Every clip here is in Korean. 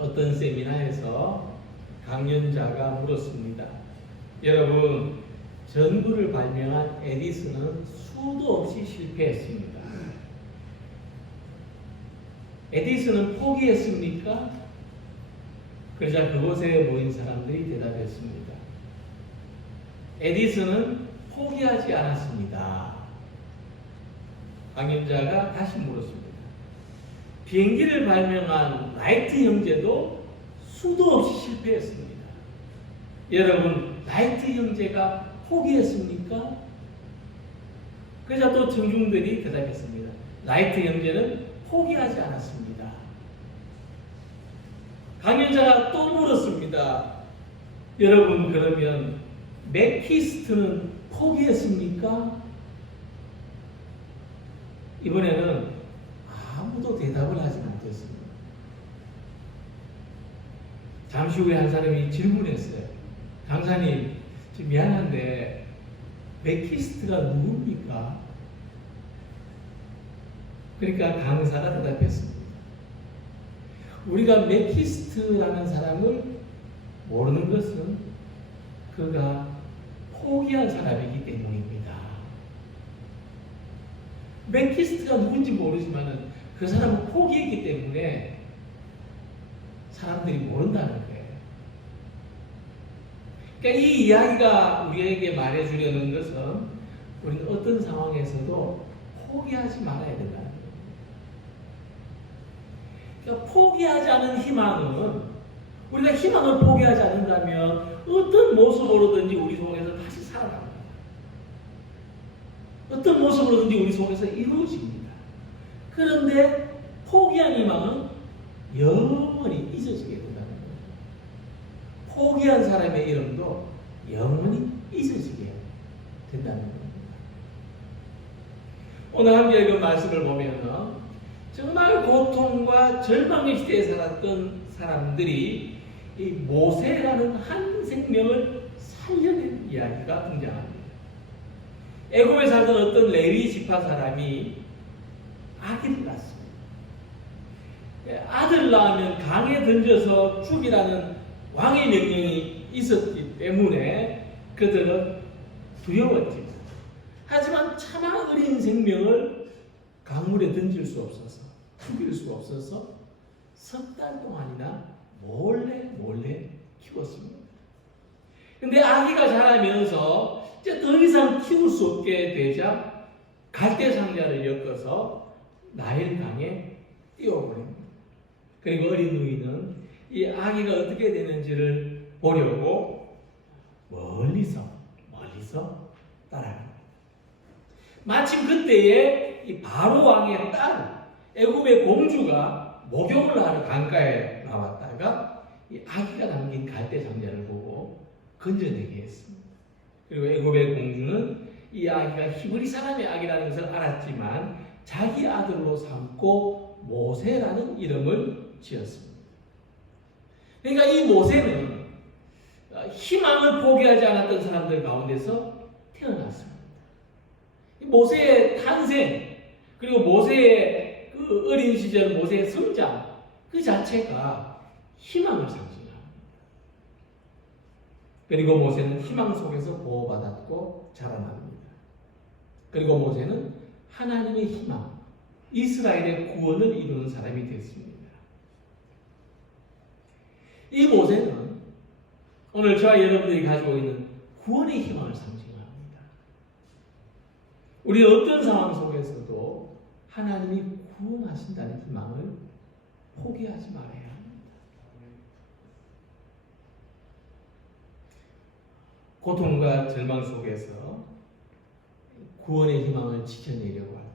어떤 세미나에서 강연자가 물었습니다. 여러분, 전구를 발명한 에디슨은 수도 없이 실패했습니다. 에디슨은 포기했습니까? 그러자 그곳에 모인 사람들이 대답했습니다. 에디슨은 포기하지 않았습니다. 강연자가 다시 물었습니다. 비행기를 발명한 라이트 형제도 수도 없이 실패했습니다. 여러분, 라이트 형제가 포기했습니까? 그러자 또 청중들이 대답했습니다. 라이트 형제는 포기하지 않았습니다. 강연자가 또 물었습니다. 여러분, 그러면 맥키스트는 포기했습니까? 이번에는 아무도 대답을 하지 못했습니다. 잠시 후에 한 사람이 질문했어요. 강사님, 미안한데 맥키스트가 누굽니까? 그러니까 강사가 대답했습니다. 우리가 맥키스트라는 사람을 모르는 것은 그가 포기한 사람이기 때문입니다. 맥키스트가 누군지 모르지만 그 사람은 포기했기 때문에 사람들이 모른다는 거예요. 그러니까 이 이야기가 우리에게 말해주려는 것은 우리는 어떤 상황에서도 포기하지 말아야 된다는 거예요. 그러니까 포기하지 않은 희망은, 우리가 희망을 포기하지 않는다면 어떤 모습으로든지 우리 속에서 다시 살아납니다. 어떤 모습으로든지 우리 속에서 이루어집니다. 그런데 포기한 희망은 영원히 잊어지게 된다는 거예요. 포기한 사람의 이름도 영원히 잊어지게 된다는 겁니다. 오늘 함께 읽은 말씀을 보면 정말 고통과 절망의 시대에 살았던 사람들이 이 모세라는 한 생명을 살려낸 이야기가 등장합니다. 애굽에 살던 어떤 레위 지파 사람이 아기를 낳습니다. 아들 낳으면 강에 던져서 죽이라는 왕의 명령이 있었기 때문에 그들은 두려웠습니다. 하지만 차마 어린 생명을 강물에 던질 수 없어서, 죽일 수 없어서 석 달 동안이나 몰래 키웠습니다. 근데 아기가 자라면서 이제 더 이상 키울 수 없게 되자 갈대 상자를 엮어서 나일강에 띄워버립니다. 그리고 어린 누이는 이 아기가 어떻게 되는지를 보려고 멀리서 따라갑니다. 마침 그때에 이 바로 왕의 딸, 애굽의 공주가 목욕을 하러 강가에 나왔다가 이 아기가 담긴 갈대 상자를 보고 건져내게 했습니다. 그리고 애굽의 공주는 이 아기가 히브리 사람의 아기라는 것을 알았지만 자기 아들로 삼고 모세라는 이름을 지었습니다. 그러니까 이 모세는 희망을 포기하지 않았던 사람들 가운데서 태어났습니다. 모세의 탄생, 그리고 모세의 그 어린 시절, 모세의 성장, 그 자체가 희망을 상징합니다. 그리고 모세는 희망 속에서 보호받았고 자라납니다. 그리고 모세는 하나님의 희망, 이스라엘의 구원을 이루는 사람이 됐습니다. 이 모세는 오늘 저와 여러분들이 가지고 있는 구원의 희망을 상징합니다. 우리 어떤 상황 속에서도 하나님이 구원하신다는 희망을 포기하지 말아야 합니다. 고통과 절망 속에서 구원의 희망을 지켜내려고 할 때,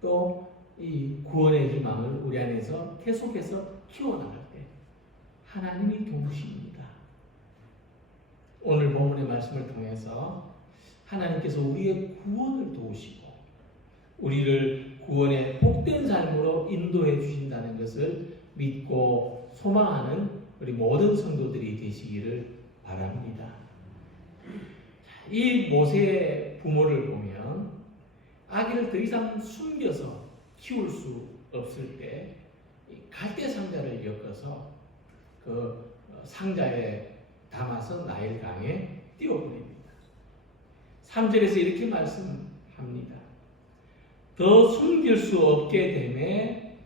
또 이 구원의 희망을 우리 안에서 계속해서 키워나갈 때 하나님이 도우십니다. 오늘 본문의 말씀을 통해서 하나님께서 우리의 구원을 도우시고 우리를 구원의 복된 삶으로 인도해 주신다는 것을 믿고 소망하는 우리 모든 성도들이 되시기를 바랍니다. 이 모세의 부모를 보면 아기를 더 이상 숨겨서 키울 수 없을 때 갈대 상자를 엮어 끌어서 그 상자에 담아서 나일강에 띄워버립니다. 3절에서 이렇게 말씀합니다. 더 숨길 수 없게 되매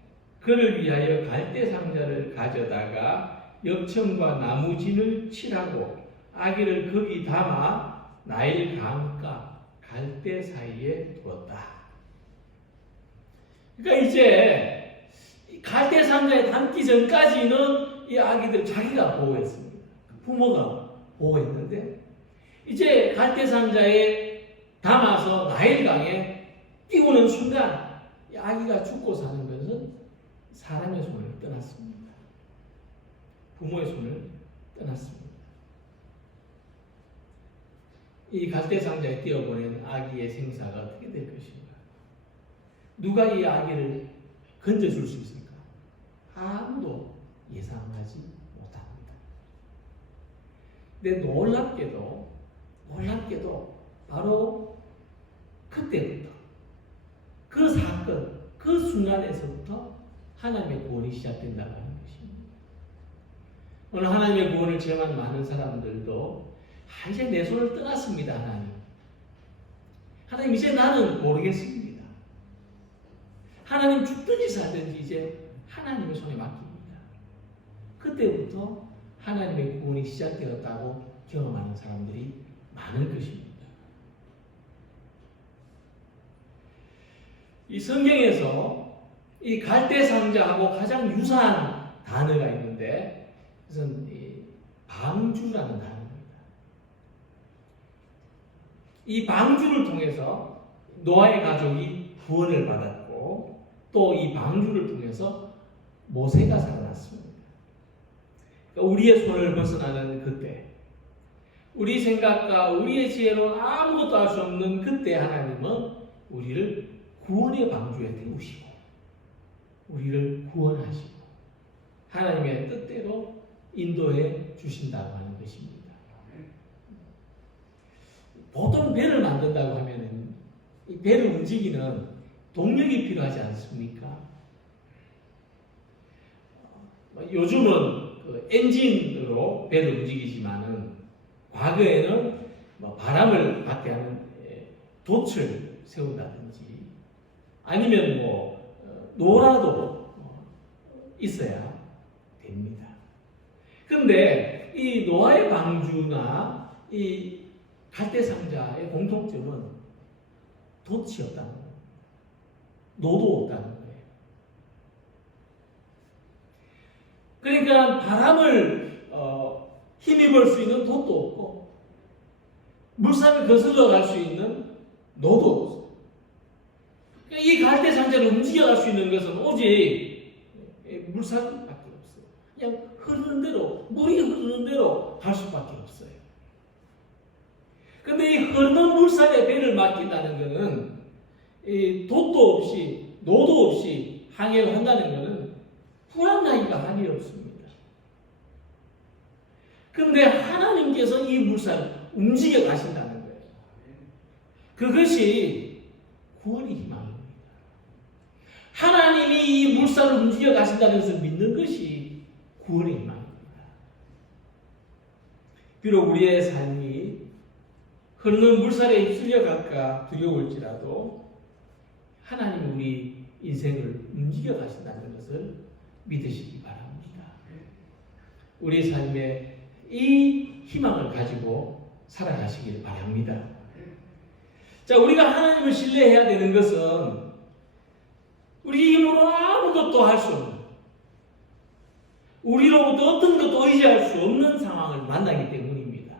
그를 위하여 갈대 상자를 가져다가 역청과 나무진을 칠하고 아기를 거기 담아 나일 강가 갈대 사이에 두었다. 그러니까 이제 갈대 상자에 담기 전까지는 이 아기들 자기가 보호했습니다. 부모가 보호했는데 이제 갈대 상자에 담아서 나일 강에 띄우는 순간 이 아기가 죽고 사는 것은 사람의 손을 떠났습니다. 부모의 손을 떠났습니다. 이 갈대 상자에 띄워보낸 아기의 생사가 어떻게 될 것인가? 누가 이 아기를 건져줄 수 있을까? 아무도 예상하지 못합니다. 근데 놀랍게도 바로 그때부터 그 사건, 그 순간에서부터 하나님의 구원이 시작된다고 하는 것입니다. 오늘 하나님의 구원을 체험한 많은 사람들도 이제 내 손을 떠났습니다. 하나님 이제 나는 모르겠습니다. 하나님 죽든지 살든지 이제 하나님의 손에 맡깁니다. 그때부터 하나님의 구원이 시작되었다고 경험하는 사람들이 많은 것입니다. 이 성경에서 이 갈대 상자하고 가장 유사한 단어가 있는데 그것은 이 방주라는 단어입니다. 이 방주를 통해서 노아의 가족이 구원을 받았고 또 이 방주를 통해서 모세가 살아났습니다. 그러니까 우리의 손을 벗어나는 그때, 우리 생각과 우리의 지혜로 아무것도 할 수 없는 그때 하나님은 우리를 구원의 방주에 태우시고 우리를 구원하시고 하나님의 뜻대로 인도해 주신다고 하는 것입니다. 보통 배를 만든다고 하면은 이 배를 움직이는 동력이 필요하지 않습니까? 요즘은 그 엔진으로 배를 움직이지만은 과거에는 바람을 받게 하는 돛을 세운다든지 아니면 노라도 있어야 됩니다. 그런데 이 노아의 방주나 이 갈대 상자의 공통점은 돛이 없다는 거예요. 노도 없다는 거예요. 그러니까 바람을 힘입을 수 있는 돛도 없고 물살을 거슬러 갈 수 있는 노도 없어요. 이 갈대 상자를 움직여갈 수 있는 것은 오직 물살밖에 없어요. 그냥 흐르는 대로, 물이 흐르는 대로 갈 수밖에 없어요. 그런데 이 흐르는 물살에 배를 맡긴다는 것은 이 돛도 없이 노도 없이 항해를 한다는 것은 불안하기가 한이 없습니다. 그런데 하나님께서 이 물살을 움직여 가신다는 거예요. 그것이 구원의 희망입니다. 하나님이 이 물살을 움직여 가신다는 것을 믿는 것이 구원의 희망입니다. 비록 우리의 삶이 흐르는 물살에 휩쓸려 갈까 두려울지라도 하나님이 우리 인생을 움직여 가신다는 것을 믿으시기 바랍니다. 우리 삶에 이 희망을 가지고 살아가시길 바랍니다. 자, 우리가 하나님을 신뢰해야 되는 것은 우리 힘으로 아무것도 할 수 없는, 우리로부터 어떤 것도 의지할 수 없는 상황을 만나기 때문입니다.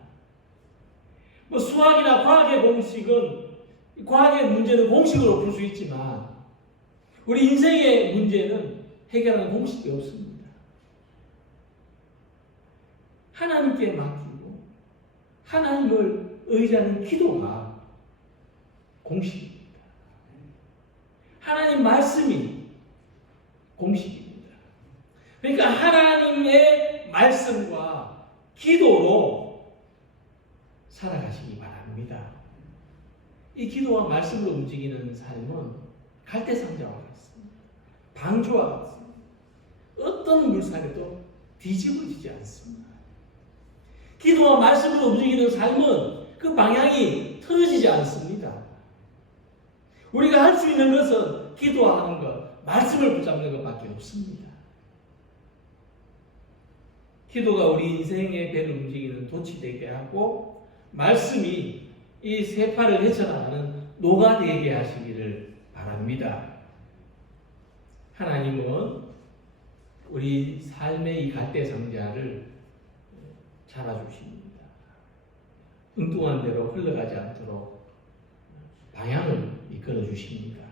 수학이나 과학의 공식은, 과학의 문제는 공식으로 풀 수 있지만 우리 인생의 문제는 해결하는 공식이 없습니다. 하나님께 맡기고 하나님을 의지하는 기도가 공식입니다. 하나님 말씀이 공식입니다. 그러니까 하나님의 말씀과 기도로 살아가시기 바랍니다. 이 기도와 말씀으로 움직이는 삶은 갈대상자와 같습니다. 방주와 같습니다. 어떤 물살에도 뒤집어지지 않습니다. 기도와 말씀으로 움직이는 삶은 그 방향이 틀어지지 않습니다. 우리가 할 수 있는 것은 기도하는 것, 말씀을 붙잡는 것밖에 없습니다. 기도가 우리 인생의 배를 움직이는 돛이 되게 하고 말씀이 이 세파를 헤쳐나가는 노가 되게 하시기를 바랍니다. 하나님은 우리 삶의 이 갈대상자를 잡아주십니다. 엉뚱한 대로 흘러가지 않도록 방향을 이끌어 주십니다.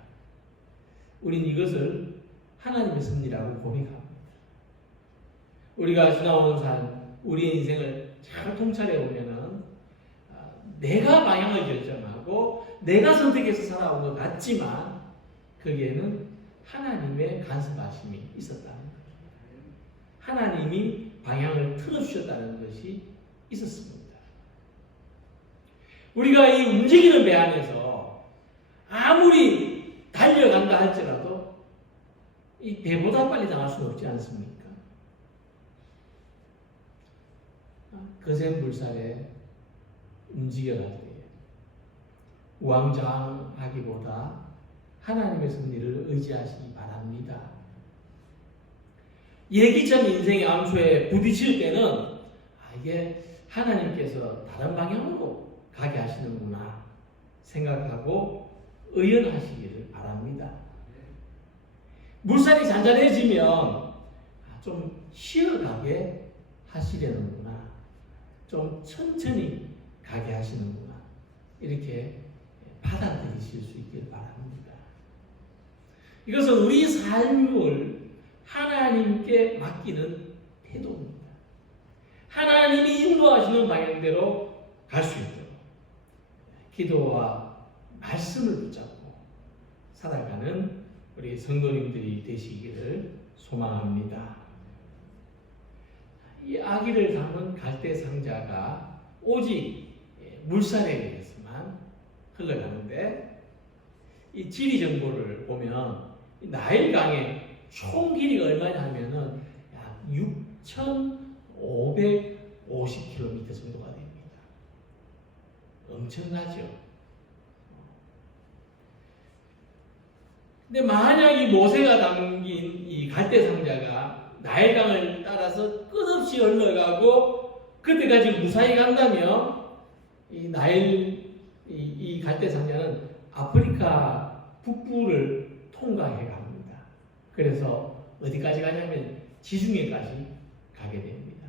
우린 이것을 하나님의 섭리라고 고백합니다. 우리가 지나오는 삶, 우리의 인생을 잘 통찰해 보면은 내가 방향을 결정하고 내가 선택해서 살아온 것 같지만 거기에는 하나님의 간섭하심이 있었다는 거예요. 하나님이 방향을 틀어주셨다는 것이 있었습니다. 우리가 이 움직이는 배 안에서 아무리 달려간다 할지라도 이 배보다 빨리 나갈 수는 없지 않습니까? 거센 물살에 움직여갈 때 우왕좌왕하기보다 하나님의 섭리를 의지하시기 바랍니다. 예기점 인생의 암초에 부딪힐 때는 이게 하나님께서 다른 방향으로 가게 하시는구나 생각하고 의연하시기를 바랍니다. 물살이 잔잔해지면 좀 쉬어가게 하시려는구나, 좀 천천히 가게 하시는구나, 이렇게 받아들이실 수 있길 바랍니다. 이것은 우리 삶을 하나님께 맡기는 태도입니다. 하나님이 인도하시는 방향대로 갈 수 있도록 기도와 말씀을 붙잡고 살아가는 우리 성도님들이 되시기를 소망합니다. 이 아기를 담은 갈대상자가 오직 물살에 의해서만 흘러가는데 이 지리 정보를 보면 나일강의 총 길이가 얼마냐 하면은 약 6,550km 정도가 됩니다. 엄청나죠? 근데 만약 이 모세가 담긴 이 갈대상자가 나일강을 따라서 끝없이 흘러가고 그때까지 무사히 간다면 이 갈대상자는 아프리카 북부를 통과해 갑니다. 그래서 어디까지 가냐면 지중해까지 가게 됩니다.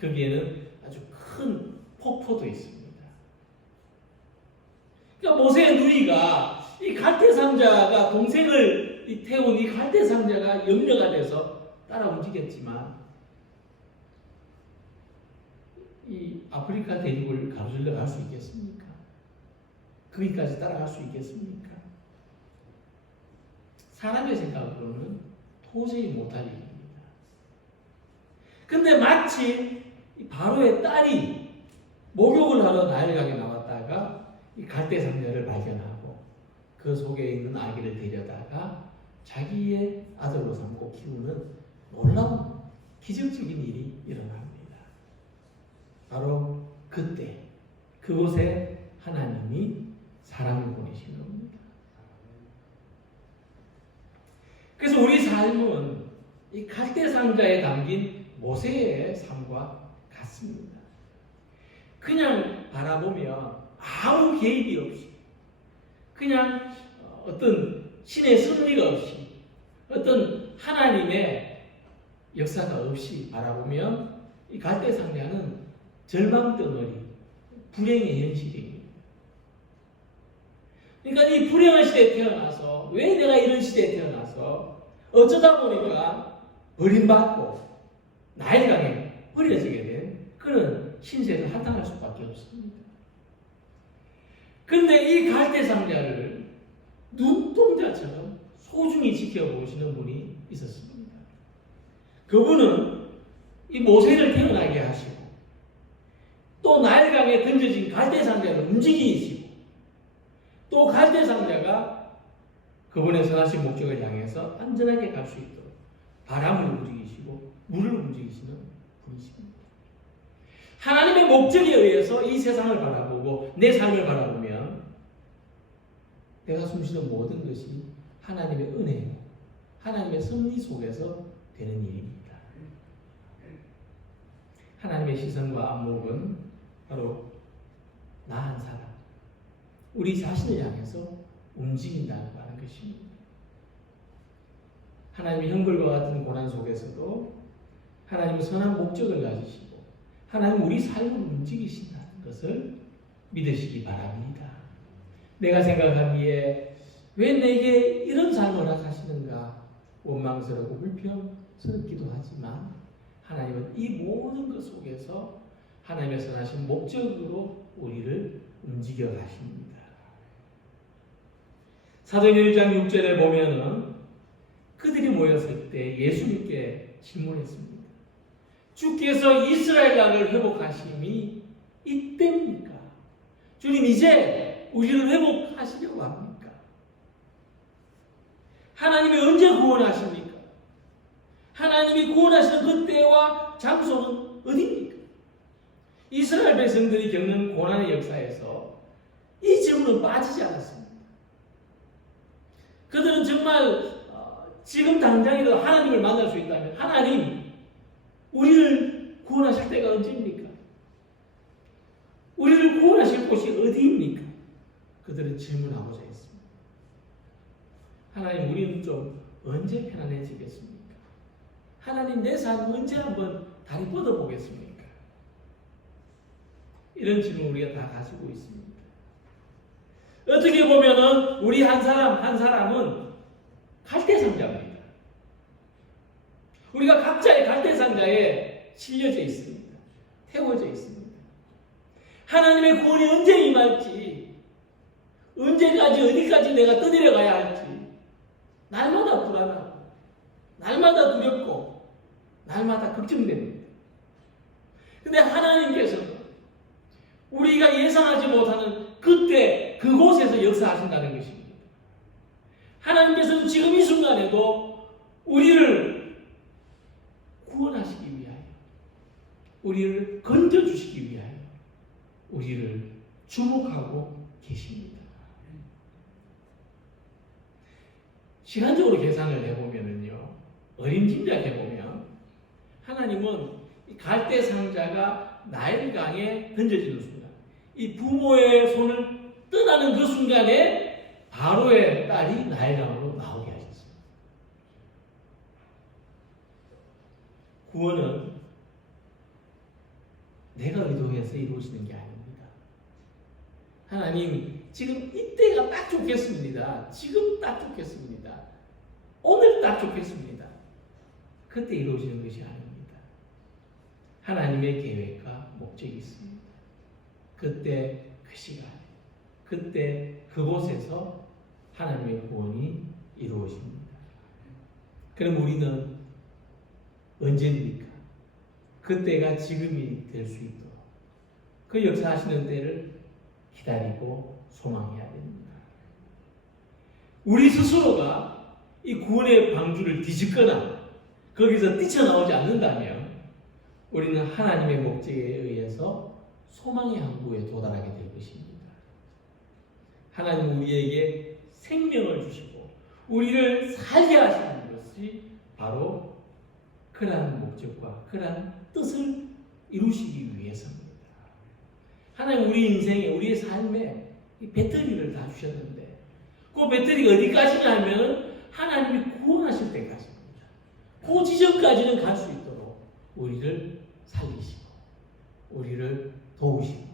거기에는 아주 큰 폭포도 있습니다. 그러니까 모세의 누이가 이 갈대상자가 동생을 태운 이 갈대상자가 염려가 돼서 따라 움직였지만 이 아프리카 대륙을 가로질러 갈 수 있겠습니까? 거기까지 따라갈 수 있겠습니까? 사람의 생각으로는 도저히 못할 일입니다. 근데 마치 바로의 딸이 목욕을 하러 나일강에 나왔다가 이 갈대상자를 발견하고 그 속에 있는 아기를 데려다가 자기의 아들로 삼고 키우는 놀라운 기적적인 일이 일어납니다. 바로 그때 그곳에 하나님이 사람을 보내신 겁니다. 그래서 우리 삶은 이 갈대상자에 담긴 모세의 삶과 같습니다. 그냥 바라보면 아무 개입이 없이 그냥 어떤 신의 섭리가 없이 어떤 하나님의 역사가 없이 바라보면 이 갈대상자는 절망덩어리, 불행의 현실입니다. 그러니까 이 불행한 시대에 태어나서 왜 내가 이런 시대에 태어나서 어쩌다 보니까 버림받고 나일강에 버려지게 된 그런 신세를 한탄할 수밖에 없습니다. 그런데 이 갈대상자를 눈동자처럼 소중히 지켜보시는 분이 있었습니다. 그분은 이 모세를 태어나게 하시고 또 나일강에 던져진 갈대상자를 움직이시고 또 갈대상자가 그분의 선하신 목적을 향해서 안전하게 갈 수 있도록 바람을 움직이시고 물을 움직이시는 분이십니다. 하나님의 목적에 의해서 이 세상을 바라보고 내 삶을 바라보면 내가 숨쉬는 모든 것이 하나님의 은혜요, 하나님의 섭리 속에서 되는 일입니다. 하나님의 시선과 안목은 바로 나 한 사람, 우리 자신을 향해서 움직인다는 것입니다. 하나님의 형벌과 같은 고난 속에서도 하나님의 선한 목적을 가지시고 하나님 우리 삶을 움직이신다는 것을 믿으시기 바랍니다. 내가 생각하기에 왜 내게 이런 삶을 허락하시는가 원망스럽고 불평스럽기도 하지만 하나님은 이 모든 것 속에서 하나님의 선하신 목적으로 우리를 움직여 가십니다. 사도행전 1장 6절에 보면은 그들이 모였을 때 예수님께 질문했습니다. 주께서 이스라엘 나라를 회복하심이 이때입니까? 주님 이제 우리를 회복하시려고 합니까? 하나님이 언제 구원하십니까? 하나님이 구원하시는 그 때와 장소는 어디입니까? 이스라엘 백성들이 겪는 고난의 역사에서 이 질문은 빠지지 않았습니다. 그들은 정말 지금 당장이라도 하나님을 만날 수 있다면 하나님 우리를 구원하실 때가 언제입니까? 우리를 구원하실 곳이 어디입니까? 그들은 질문하고자 했습니다. 하나님 우리는 좀 언제 편안해지겠습니까? 하나님 내 삶 언제 한번 다리 뻗어보겠습니까? 이런 질문 우리가 다 가지고 있습니다. 어떻게 보면은 우리 한 사람 한 사람은 갈대상자입니다. 우리가 각자의 갈대상자에 실려져 있습니다. 태워져 있습니다. 하나님의 구원이 언제 임할지, 언제까지 어디까지 내가 떠내려가야 할지 날마다 불안하고 날마다 두렵고 날마다 걱정됩니다. 그런데 하나님께서는 우리가 예상하지 못하는 그때 그곳에서 역사하신다는 것입니다. 하나님께서는 지금 이 순간에도 우리를 구원하시기 위하여, 우리를 건져주시기 위하여 우리를 주목하고 계십니다. 시간적으로 계산을 해보면요, 어림짐작해보면 하나님은 갈대 상자가 나일강에 던져지는 순간, 이 부모의 손을 떠나는 그 순간에 바로의 딸이 나일강으로 나오게 하셨습니다. 구원은 내가 의도해서 이루어지는 게 아닙니다. 하나님 지금 이때가 딱 좋겠습니다. 지금 딱 좋겠습니다. 오늘 딱 좋겠습니다. 그때 이루어지는 것이 아닙니다. 하나님의 계획과 목적이 있습니다. 그때 그 시간, 그때 그곳에서 하나님의 구원이 이루어집니다. 그럼 우리는 언제입니까? 그때가 지금이 될 수 있도록 그 역사하시는 때를 기다리고 소망해야 됩니다. 우리 스스로가 이 구원의 방주를 뒤집거나 거기서 뛰쳐나오지 않는다면 우리는 하나님의 목적에 의해서 소망의 항구에 도달하게 될 것입니다. 하나님은 우리에게 생명을 주시고 우리를 살게 하시는 것이 바로 그러한 목적과 그러한 뜻을 이루시기 위해서입니다. 하나님 우리 인생에, 우리의 삶에 이 배터리를 다 주셨는데 그 배터리가 어디까지냐 하면 하나님이 구원하실 때까지입니다. 그 지점까지는 갈 수 있도록 우리를 살리시고 우리를 도우시고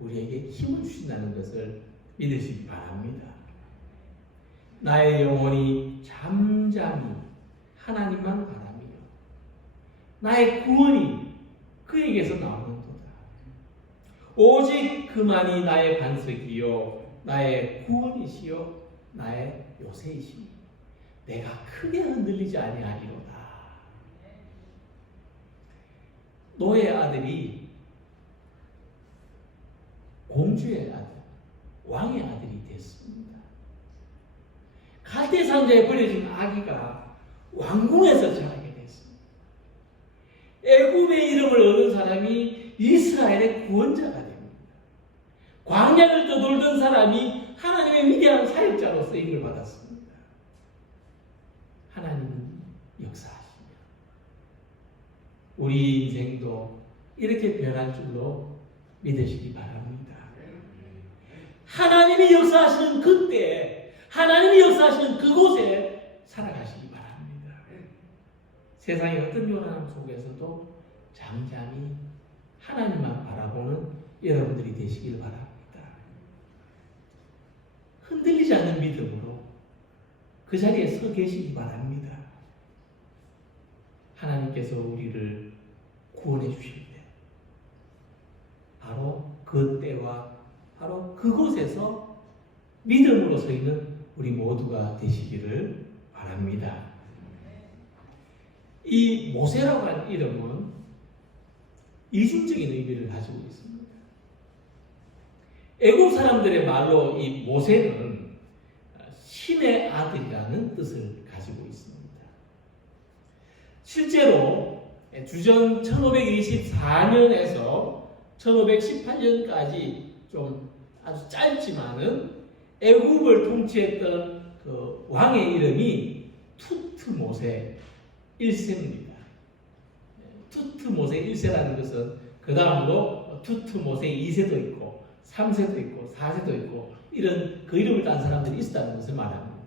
우리에게 힘을 주신다는 것을 믿으시기 바랍니다. 나의 영혼이 잠잠히 하나님만 바라며 나의 구원이 그에게서 나오는도다. 오직 그만이 나의 반석이요 나의 구원이시요 나의 요새이시니 내가 크게 흔들리지 아니하리로다. 노의 아들이 공주의 아들, 왕의 아들이 됐습니다. 갈대 상자에 버려진 아기가 왕궁에서 자라게 됐습니다. 애굽의 이름을 얻은 사람이 이스라엘의 구원자가 됩니다. 광야를 떠돌던 사람이 하나님의 위대한 사역자로 쓰임을 받았습니다. 하나님은 역사하십니다. 우리 인생도 이렇게 변할 줄로 믿으시기 바랍니다. 하나님이 역사하시는 그때, 하나님이 역사하시는 그곳에 살아가시기 바랍니다. 세상의 어떤 요란함 속에서도 잠잠히 하나님만 바라보는 여러분들이 되시길 바랍니다. 흔들리지 않는 믿음으로 그 자리에 서 계시기 바랍니다. 하나님께서 우리를 구원해 주실 때 바로 그 때와 바로 그곳에서 믿음으로 서 있는 우리 모두가 되시기를 바랍니다. 이 모세라고 하는 이름은 이중적인 의미를 가지고 있습니다. 애국 사람들의 말로 이 모세는 신의 아들이라는 뜻을 가지고 있습니다. 실제로 주전 1524년에서 1518년까지 좀 아주 짧지만은 애굽을 통치했던 그 왕의 이름이 투트모세 1세입니다. 투트모세 1세라는 것은 그 다음으로 투트모세 2세도 있고 3세도 있고 4세도 있고 이런 그 이름을 딴 사람들이 있었다는 것을 말합니다.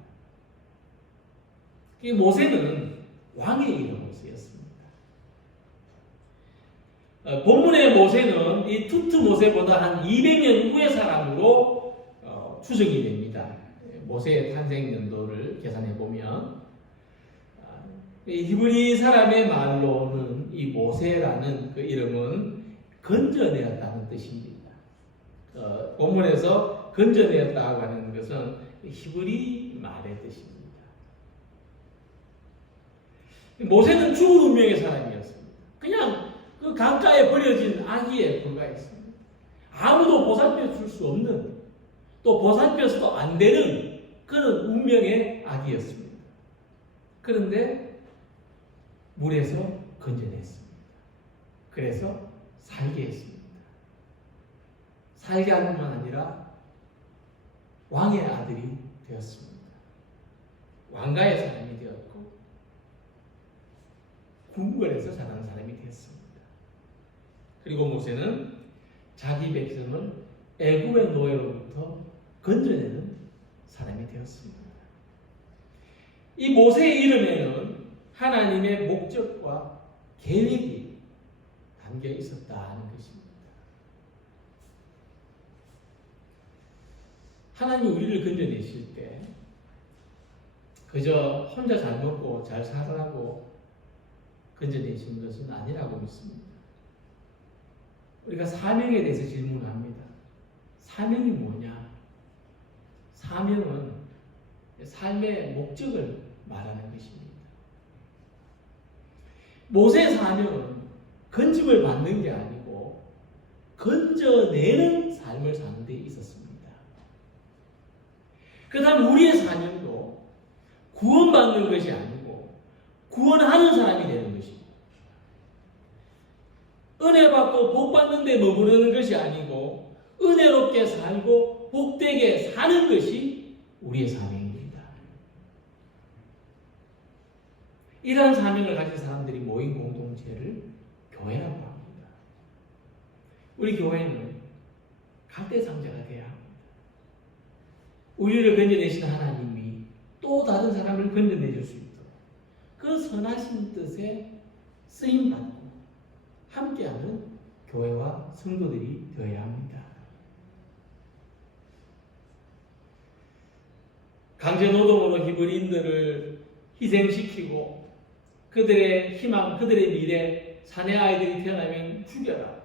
이 모세는 왕의 이름으로 쓰였습니다. 본문의 모세는 이 투트모세보다 한 200년 후의 사람으로 추정이 됩니다. 모세의 탄생 연도를 계산해 보면 히브리 사람의 말로는 이 모세라는 그 이름은 건져내었다는 뜻입니다. 본문에서 건져내었다고 하는 것은 히브리 말의 뜻입니다. 모세는 죽을 운명의 사람이었습니다. 그냥 그 강가에 버려진 아기에 불과했습니다. 아무도 보살펴 줄 수 없는, 또 보살펴서도 안 되는 그런 운명의 아기였습니다. 그런데 물에서 건져냈습니다. 그래서 살게 했습니다. 살게 할 뿐만 아니라 왕의 아들이 되었습니다. 왕가의 사람이 되었고 궁궐에서 자란 사람이 되었습니다. 그리고 모세는 자기 백성을 애굽의 노예로부터 건져내는 사람이 되었습니다. 이 모세의 이름에는 하나님의 목적과 계획이 담겨 있었다는 것입니다. 하나님이 우리를 건져내실 때 그저 혼자 잘 먹고 잘 살라고 건져내신 것은 아니라고 믿습니다. 우리가 사명에 대해서 질문합니다. 사명이 뭐냐? 사명은 삶의 목적을 말하는 것입니다. 모세의 사명은 건짐을 받는 게 아니고 건져내는 삶을 사는 데 있었습니다. 그 다음 우리의 사명도 구원받는 것이 아니고 구원하는 사람이 되는 것입니다. 은혜 받고 복 받는 데 머무르는 것이 아니고 은혜롭게 살고 복되게 사는 것이 우리의 사명입니다. 이러한 사명을 가진 사람들이 모인 공동체를 교회라고 합니다. 우리 교회는 갈대상자가 되어야 합니다. 우리를 건져내신 하나님이 또 다른 사람을 건져내줄 수 있도록 그 선하신 뜻에 쓰임받고 함께하는 교회와 성도들이 되어야 합니다. 강제노동으로 히브리인들을 희생시키고 그들의 희망, 그들의 미래, 사내 아이들이 태어나면 죽여라,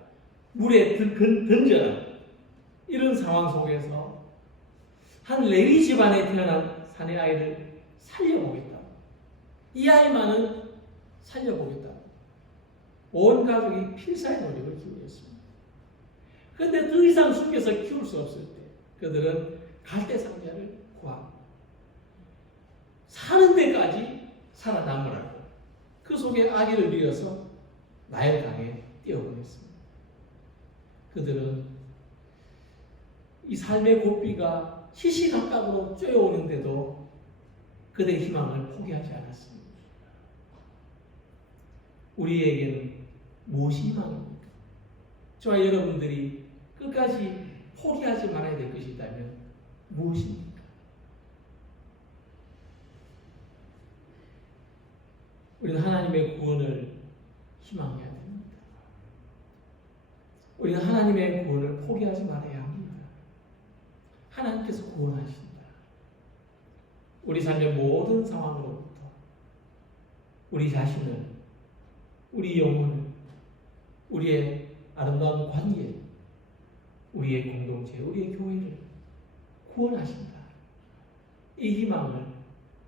물에 던져라, 이런 상황 속에서 한 레위 집안에 태어난 사내 아이를 살려보겠다, 이 아이만은 살려보겠다, 온 가족이 필사의 노력을 기울였습니다. 그런데 더 이상 숨겨서 키울 수 없을 때 그들은 갈대상자를 구합니다. 사는 데까지 살아남으라고 그 속에 아기를 이어서 나일강에 띄어보냈습니다. 그들은 이 삶의 고비가 시시각각으로 쬐어오는데도 그들의 희망을 포기하지 않았습니다. 우리에게는 무엇이 희망입니까? 저와 여러분들이 끝까지 포기하지 말아야 될 것이 있다면 무엇입니까? 우리는 하나님의 구원을 희망해야 됩니다. 우리는 하나님의 구원을 포기하지 말아야 합니다. 하나님께서 구원하신다. 우리 삶의 모든 상황으로부터 우리 자신을, 우리 영혼을, 우리의 아름다운 관계, 우리의 공동체, 우리의 교회를 구원하신다. 이 희망을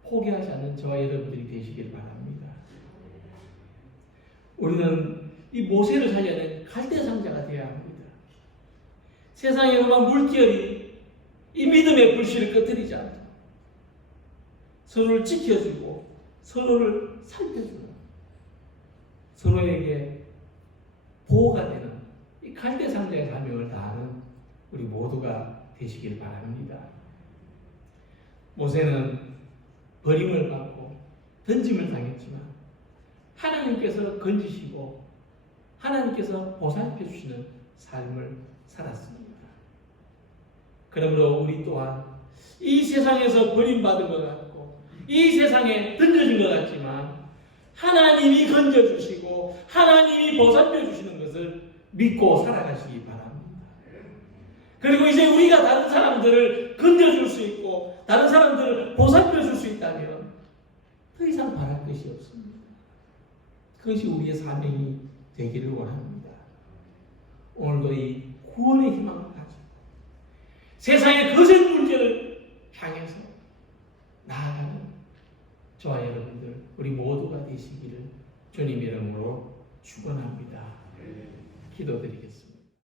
포기하지 않는 저와 여러분들이 되시길 바랍니다. 우리는 이 모세를 살려낸 갈대상자가 되어야 합니다. 세상의 음악 물결이 이 믿음의 불씨를 꺼뜨리지 않도록 서로를 지켜주고 서로를 살펴주고 서로에게 보호가 되는 이 갈대상자의 사명을 다하는 우리 모두가 되시길 바랍니다. 모세는 버림을 받고 던짐을 당했지만 하나님께서 건지시고 하나님께서 보살펴 주시는 삶을 살았습니다. 그러므로 우리 또한 이 세상에서 버림받은 것 같고 이 세상에 던져진 것 같지만 하나님이 건져주시고 하나님이 보살펴 주시는 것을 믿고 살아가시기 바랍니다. 그리고 이제 우리가 다른 사람들을 건져줄 수 있고 다른 사람들을 보살펴 줄 수 있다면 더 이상 바랄 것이 없습니다. 그것이 우리의 사명이 되기를 원합니다. 오늘도 이 구원의 희망을 가지고 세상의 거센 문제를 향해서 나아가는 저와 여러분들 우리 모두가 되시기를 주님의 이름으로 축원합니다. 기도드리겠습니다.